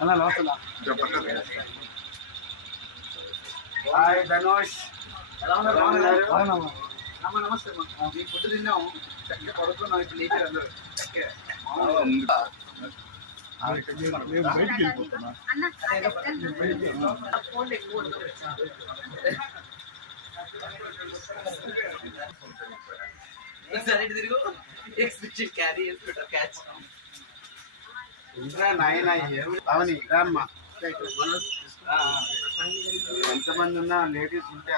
అన్న నమస్తే హాయ్ ధనుష్. ఎలా ఉన్నారు? అమ్మ నమస్తే అమ్మ. మీ ఫుడ్ చక్కగా పడుకున్నాం. ఇప్పుడు లేచారు అందరూ. బయటికి వెళ్ళిపోతున్నాం తిరుగు. క్యారీ క్యాచ్ ఎంతమంది ఉన్నా లేడీస్ ఉంటే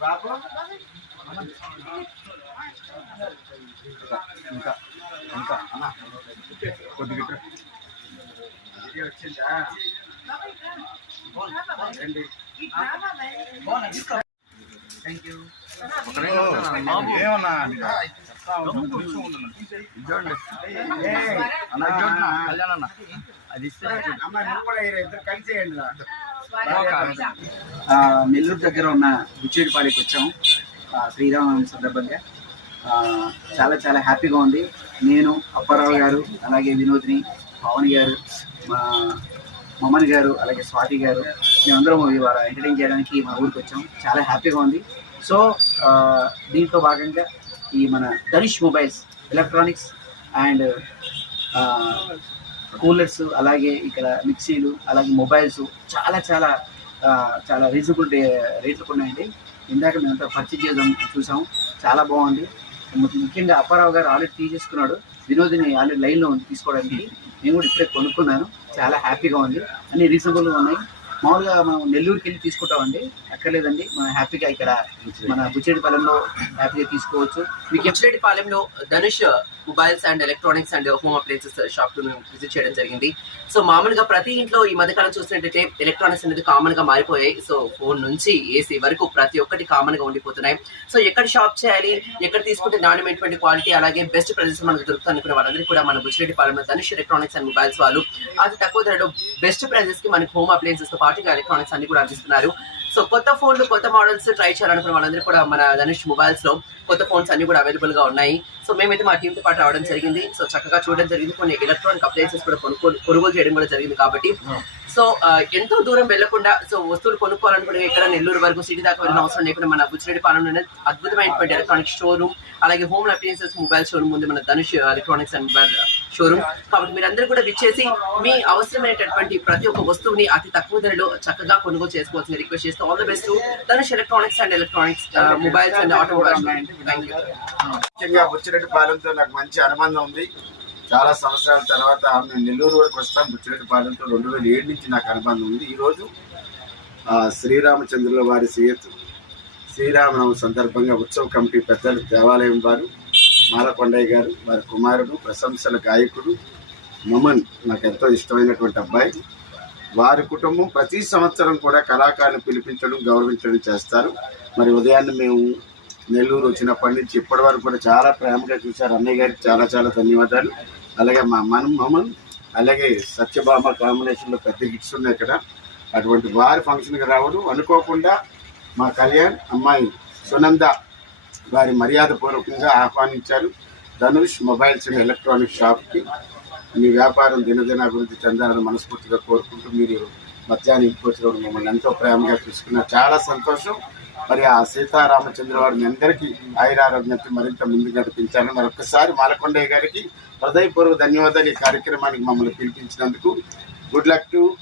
బాబు? ఇంకా ఇంకా అన్న. కొద్దిగా వచ్చిందా? థ్యాంక్ యూ అది నెల్లూరు దగ్గర ఉన్న బుచ్చేటిపాడికి వచ్చాము ఆ, శ్రీరామనవమి సందర్భంగా చాలా చాలా హ్యాపీగా ఉంది నేను అప్పారావు గారు అలాగే వినోద్ని పవన్ గారు మా మమ్మన్ గారు అలాగే స్వాతి గారు మేమందరం ఇవాళ ఎంటర్టైన్ చేయడానికి మా ఊరికి వచ్చాం చాలా హ్యాపీగా ఉంది సో దీంతో దీంట్లో భాగంగా ఈ మన Dhanush mobiles electronics and coolers అలాగే ఇక్కడ మిక్సీలు అలాగే మొబైల్స్ చాలా చాలా చాలా రీజనబుల్ రేట్లు ఉన్నాయండి. ఇందాక మేమంతా పర్చేజ్ చేద్దాం చూసాం. చాలా బాగుంది. ముఖ్యంగా అప్పారావు గారు ఆల్రెడీ తీసేసుకున్నాడు. వినోదిని ఆల్రెడీ లైన్లో ఉంది తీసుకోవడానికి నేను కూడా ఇప్పుడే కొనుక్కున్నాను. చాలా హ్యాపీగా ఉంది. అన్ని రీజనబుల్గా ఉన్నాయి. మామూలుగా మనం నెల్లూరుకి వెళ్ళి తీసుకుంటామండి. అక్కర్లేదండి. మనం హ్యాపీగా ఇక్కడ మన బుచ్చేడిపాలెంలో హ్యాపీగా తీసుకోవచ్చు. మీకు ఎఫ్సిరెడ్డి Dhanush mobiles and electronics and home appliances shop మేము విజిట్ చేయడం జరిగింది. సో మామూలుగా ప్రతి ఇంట్లో ఈ మధ్యకాలం చూసినట్టయితే ఎలక్ట్రానిక్స్ అనేది కామన్గా మారిపోయాయి. సో ఫోన్ నుంచి ఏసీ వరకు ప్రతి ఒక్కటి కామన్గా ఉండిపోతున్నాయి. సో ఎక్కడ షాప్ చేయాలి ఎక్కడ తీసుకుంటే నాణ్యమైనటువంటి క్వాలిటీ అలాగే బెస్ట్ ప్రైజెస్ మనకు దొరుకుతుంది అనుకునే వాళ్ళందరికీ కూడా మన బుచ్చిరెడ్డి ధనుష్ ఎలక్ట్రానిక్స్ అండ్ మొబైల్స్ వాళ్ళు అతి తక్కువ ధరలో బెస్ట్ ప్రైజెస్కి మనకి హోమ్ అప్లయన్సెస్తో పాటుగా ఎలక్ట్రానిక్స్ అన్ని కూడా అందిస్తున్నారు. సో కొత్త ఫోన్లు కొత్త మోడల్స్ ట్రై చేయాలనుకున్న వాళ్ళందరూ కూడా మన ధనుష్ మొబైల్స్లో కొత్త ఫోన్స్ అన్ని కూడా అవైలబుల్గా ఉన్నాయి. సో మేమైతే మా టీమ్తో పాటు రావడం జరిగింది. సో చక్కగా చూడడం జరిగింది. కొన్ని ఎలక్ట్రానిక్ అప్లయన్సెస్ కూడా కొనుక్కోలు కొనుగోలు చేయడం కూడా జరిగింది కాబట్టి. సో ఎంతో దూరం వెళ్ళకుండా సో వస్తువులు కొనుక్కోవాలనుకునే ఇక్కడ నెల్లూరు వరకు సిటీ దాకా వెళ్ళిన అవసరం లేకుండా మన బుచ్చిరెడ్డి పాలన అద్భుతమైనటువంటి ఎలక్ట్రానిక్ షోరూమ్ అలాగే హోమ్ అప్లయన్సెస్ మొబైల్ షోరూమ్ ఉంది మన Dhanush electronics and mobile showroom. కాబట్టి మీరందరూ కూడా విచ్చేసి మీ అవసరమైనటువంటి ప్రతి ఒక్క వస్తువుని అతి తక్కువ ధరలో చక్కగా కొనుగోలు చేసుకోవాల్సిన రిక్వెస్ట్ చేస్తూ all the best. Dhanush electronics and electronics mobiles and automobiles thank you ముఖ్యంగా బుచ్చిరెడ్డి పాలెంతో నాకు మంచి అనుబంధం ఉంది. చాలా సంవత్సరాల తర్వాత మేము నెల్లూరు వరకు వస్తాం. బుచ్చిరెడ్డి పాలెంతో రెండు వేల ఏడు నుంచి నాకు అనుబంధం ఉంది. ఈరోజు శ్రీరామచంద్రుల వారి సీత శ్రీరామనవమి సందర్భంగా ఉత్సవ కమిటీ పెద్దలు దేవాలయం వారు మాలకొండయ్య గారు వారి కుమారుడు ప్రశంసల గాయకుడు మమన్ నాకు ఎంతో ఇష్టమైనటువంటి అబ్బాయి. వారి కుటుంబం ప్రతి సంవత్సరం కూడా కళాకారుని పిలిపించడం గౌరవించడం చేస్తారు. మరి ఉదయాన్నే మేము నెల్లూరు వచ్చినప్పటి నుంచి ఇప్పటి వరకు కూడా చాలా ప్రేమగా చూశారు. అన్నయ్య గారికి చాలా చాలా ధన్యవాదాలు. అలాగే మా మనం మమన్ అలాగే సత్యభామ కాంబినేషన్లో పెద్ద హిట్స్ ఉన్నాయి ఇక్కడ అటువంటి వారి ఫంక్షన్కి రావడం అనుకోకుండా మా కళ్యాణ్ అమ్మాయి సునంద వారి మర్యాదపూర్వకంగా ఆహ్వానించారు. ధనుష్ మొబైల్స్ అండ్ ఎలక్ట్రానిక్ షాప్కి మీ వ్యాపారం దినదిన అభివృద్ధి చెందాలని మనస్ఫూర్తిగా కోరుకుంటూ మీరు మధ్యాహ్నం ఇంటికి వచ్చినప్పుడు మమ్మల్ని ఎంతో ప్రేమగా చూసుకున్నారు. చాలా సంతోషం. మరి ఆ సీతారామచంద్ర వారిని అందరికీ ఆయురారోగ్యంతో మరింత ముందు నడిపించాలని మరొకసారి మాలకొండయ్య గారికి హృదయపూర్వక ధన్యవాదాలు ఈ కార్యక్రమానికి మమ్మల్ని పిలిపించినందుకు. Good luck to